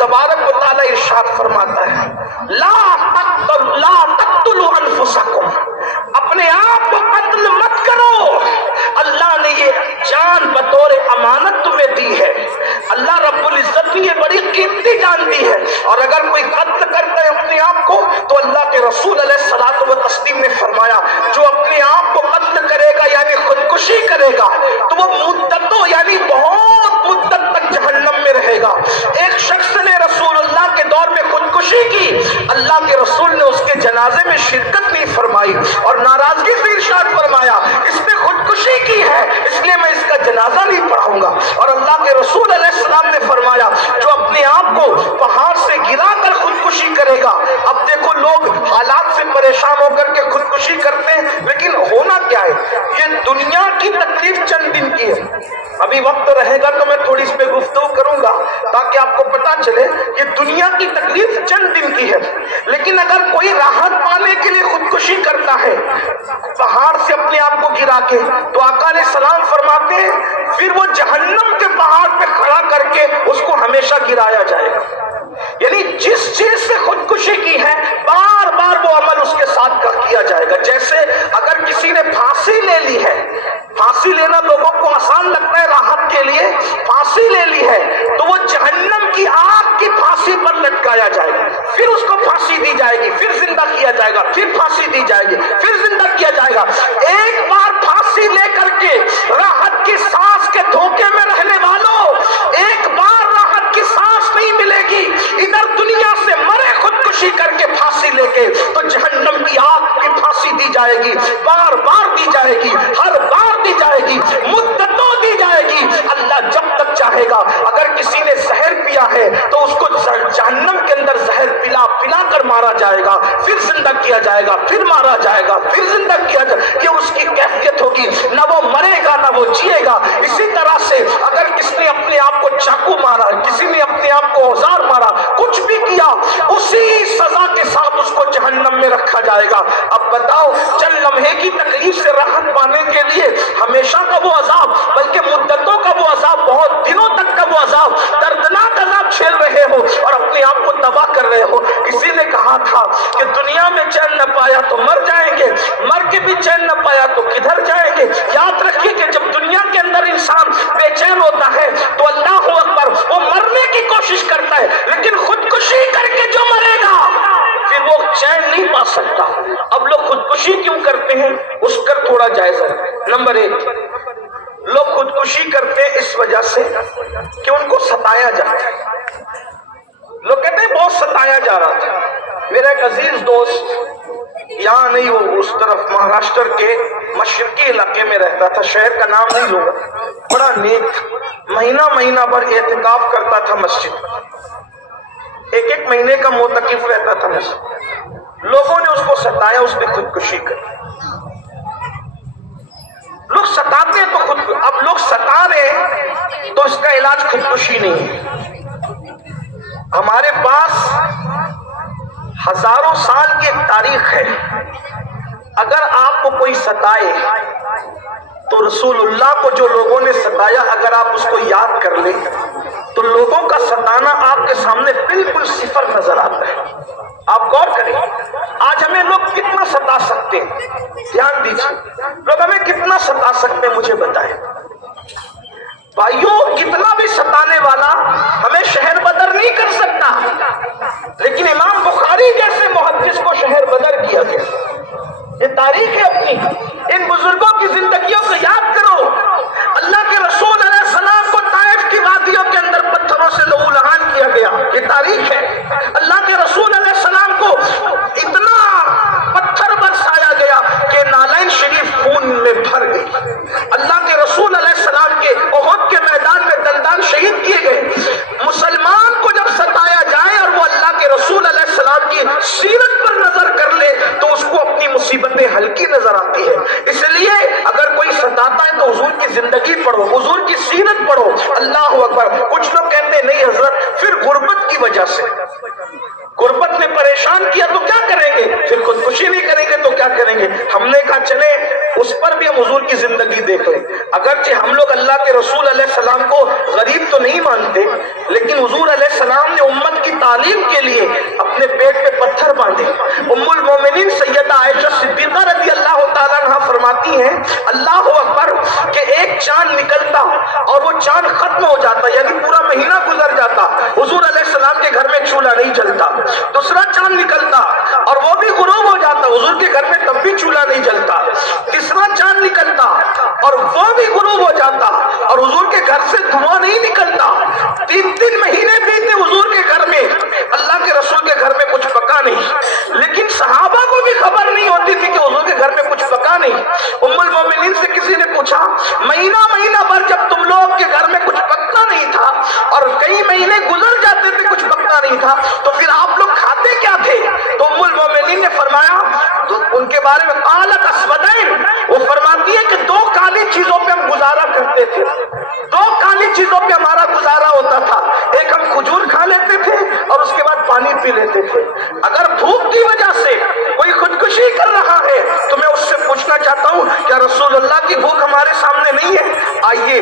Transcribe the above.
तबारक व तआला इरशाद फरमाता है, ला तक़्तुलू अनफुसकुम, अपने आप को कत्ल मत करो। अल्लाह ने ये जान बतौर अमानत तुम्हें दी है। अल्लाह रब्बुल इज्जत ने ये बड़ी कीमती जान दी है, और अगर कोई कत्ल करता है अपने आप को तो अल्लाह के रसूल अलैहिस्सलातु व तस्लीम ने फरमाया, जो अपने आप को कत्ल करेगा यानी खुदकुशी करेगा तो वो मुद्दतों यानी बहुत मुद्दत तक जहन्नम में रहेगा। एक शख्स ने रसूलुल्लाह के दौर में खुदकुशी की, अल्लाह के रसूल ने उसके जनाजे में शिरकत नहीं फरमाई और नाराजगी से इरशाद फरमाया, इसने खुदकुशी की है इसलिए मैं इसका जनाजा नहीं पढ़ाऊंगा। और अल्लाह के रसूल अलैहिस्सलाम ने फरमाया, जो अपने आप को पहाड़ से गिरा कर खुदकुशी करेगा। अब देखो लोग हालात से परेशान होकर के खुदकुशी करते हैं, लेकिन होना क्या है, ये दुनिया की तकलीफ चंद दिन की है। अभी वक्त रहेगा तो मैं थोड़ी इस पे गुफ्तगू करूंगा ताकि आपको पता चले कि दुनिया की तकलीफ चंद दिन की है, लेकिन अगर कोई राहत पाने के लिए खुदकुशी करता है पहाड़ से अपने आप को गिरा के, तो आका ने सलाम फरमाते हैं फिर वो जहन्नम के पहाड़ पे खड़ा करके उसको हमेशा गिराया जाएगा। यानी जिस चीज से खुदकुशी की है बार बार वो अमल उसके साथ का किया जाएगा। जैसे अगर किसी ने फांसी ले ली है, फांसी लेना लोगों को आसान लगता है राहत के लिए, फांसी ले ली है तो वो जहन्नम की आग की फांसी पर लटकाया जाएगा, फिर उसको फांसी दी जाएगी, फिर जिंदा किया जाएगा, फिर फांसी दी जाएगी, फिर जिंदा किया जाएगा। एक बार फांसी लेकर के राहत की सांस के धोखे में रहने वालों, एक बार राहत की सांस नहीं मिलेगी। इधर दुनिया से मरे खुदकुशी करके फांसी लेके, तो जहन्नम की आग की फांसी दी जाएगी, बार बार दी जाएगी, हर बार दी जाएगी, मुद्दतों दी जाएगी। अल्लाह जब तक चाहेगा, अगर किसी ने जहर पिया है तो उसको जहन्नम के अंदर जहर पिला पिला कर मारा जाएगा, फिर जिंदा किया जाएगा, फिर मारा जाएगा, फिर जिंदा किया जाएगा। ये उसकी कैफियत होगी, ना वो मरेगा ना वो जिएगा। इसी तरह से अगर किसने अपने आप को चाकू मारा, किसी ने अपने आप को औजार मारा, कुछ भी किया, उसी सजा के साथ उसको जहन्नम में रखा जाएगा। अब बताओ, चल लम्हे की तकलीफ से राहत पाने के लिए हमेशा का वो अजाब, बल्कि मुद्दतों का वो अजाब, बहुत दिनों तक का वो अजाब, दर्दनाक अजाब झेल रहे हो और अपने आप को तबाह कर रहे हो। किसी ने कहा था कि दुनिया में चैन न पाया तो मर जाएंगे, मर के भी चैन न पाया तो किधर जाएंगे। याद रखिए कि जब दुनिया के अंदर इंसान बेचैन होता है तो अल्लाहु अकबर, वो मरने की कोशिश करता है, लेकिन खुदकुशी करके जो मरेगा फिर वो चैन नहीं पा सकता। अब लोग खुदकुशी क्यों करते हैं उसका थोड़ा जायजा। नंबर एक, लोग खुदकुशी करते हैं इस वजह से कि उनको सताया जाता है। लोग कहते हैं बहुत सताया जा रहा था। मेरा एक अजीज दोस्त यहाँ नहीं, वो उस तरफ महाराष्ट्र के मशरकी इलाके में रहता था, शहर का नाम नहीं लूंगा, बड़ा नेक, महीना भर एहतिकाफ करता था मस्जिद, एक महीने का मोतकिफ रहता था मस्जिद। लोगों ने उसको सताया, उसने खुदकुशी कर। लोग सताते हैं तो खुद, अब लोग सता रहे तो इसका इलाज खुदकुशी नहीं है। हमारे पास हजारों साल की एक तारीख है। अगर आपको कोई सताए तो रसूलुल्लाह को जो लोगों ने सताया, अगर आप उसको याद कर ले तो लोगों का सताना आपके सामने बिल्कुल सिफर नजर आता है। आप गौर करें, आज हमें लोग कितना सता सकते हैं, ध्यान दीजिए, लोग हमें कितना सता सकते हैं मुझे बताएं। भाइयों, कितना भी सताने वाला हमें शहर बदर नहीं कर सकता, लेकिन इमाम बुखारी जैसे मुहद्दिस को शहर बदर किया गया। ये तारीख है अपनी। इन बुजुर्गों की जिंदगियों को याद करो। अल्लाह के रसूल अलैहिस्सलाम को ताइफ की वादियों के अंदर पत्थरों से लहूलुहान किया गया, ये तारीख है। अल्लाह के रसूल अलैहिस्सलाम को इतना पत्थर बरसाया गया कि नालैन शरीफ खून में भर गई। अल्लाह के रसूल अलैहिस्सलाम के उहद के मैदान में दंदान शहीद किए गए। मुसलमान को जब सताया जाए और वो अल्लाह के रसूल अलैहिस्सलाम की सीरत पर नजर कर ले तो उसको अपनी मुसीबतें हल्की नजर आती है। इसलिए अगर कोई सताता है तो हुजूर की जिंदगी पढ़ो, हुजूर की सीरत पढ़ो। अल्लाह अकबर। कुछ लोग कहते नहीं हजरत, फिर गुर्बत की वजह से, गुर्बत ने परेशान किया तो क्या करेंगे, फिर खुदकुशी नहीं करेंगे तो क्या करेंगे। हमने कहा चले उस पर भी हम हुजूर की जिंदगी देख लें। अगरचे हम लोग अल्लाह के रसूल अलैहिस्सलाम को गरीब तो नहीं मानते, लेकिन हुजूर अलैहिस्सलाम ने उम्मत तालीम के लिए अपने पेट पे पत्थर बांधे। उम्मुल मोमिनीन सैयदा आयशा सिद्दीका रज़ी अल्लाह ताला अन्हा फरमाती हैं, अल्लाह अकबर, कि एक चांद निकलता और वो चांद खत्म हो जाता, यानी पूरा महीना गुजर जाता, हुजूर अलैहिस्सलाम के घर में चूल्हा नहीं जलता। दूसरा चांद निकलता और वो भी गुरूब हो जाता, हुजूर के घर में तब भी चूल्हा नहीं जलता। तीसरा चांद निकलता और वो भी गुरूब हो जाता और हुजूर के घर से धुआं नहीं निकलता। 3 महीने बीते हुजूर के घर में, अल्लाह के रसूल के घर में कुछ पका नहीं, लेकिन सहाबा को भी खबर नहीं होती थी कि हुजूर के घर में कुछ पका नहीं। उम्मुल मोमिनीन से किसी ने पूछा, महीना भर जब तुम लोग के घर में कुछ पकता नहीं था और कई महीने गुजर जाते थे कुछ पकता नहीं था, तो फिर आप लोग खाते क्या थे? तो उम्मुल मोमिनीन ने फरमाया, तो उनके बारे में कालत अस्वदैन, वो फरमाती है कि 2 काली चीजों पे हम गुजारा करते थे, 2 काली चीजों पे हमारा गुजारा होता था। एक हम खजूर खा लेते थे और उसके बाद पानी पी लेते थे। अगर भूख की वजह से कोई खुदकुशी कर रहा है तो मैं उससे पूछना चाहता हूँ, क्या रसूल अल्लाह की भूख हमारे सामने नहीं है? आइए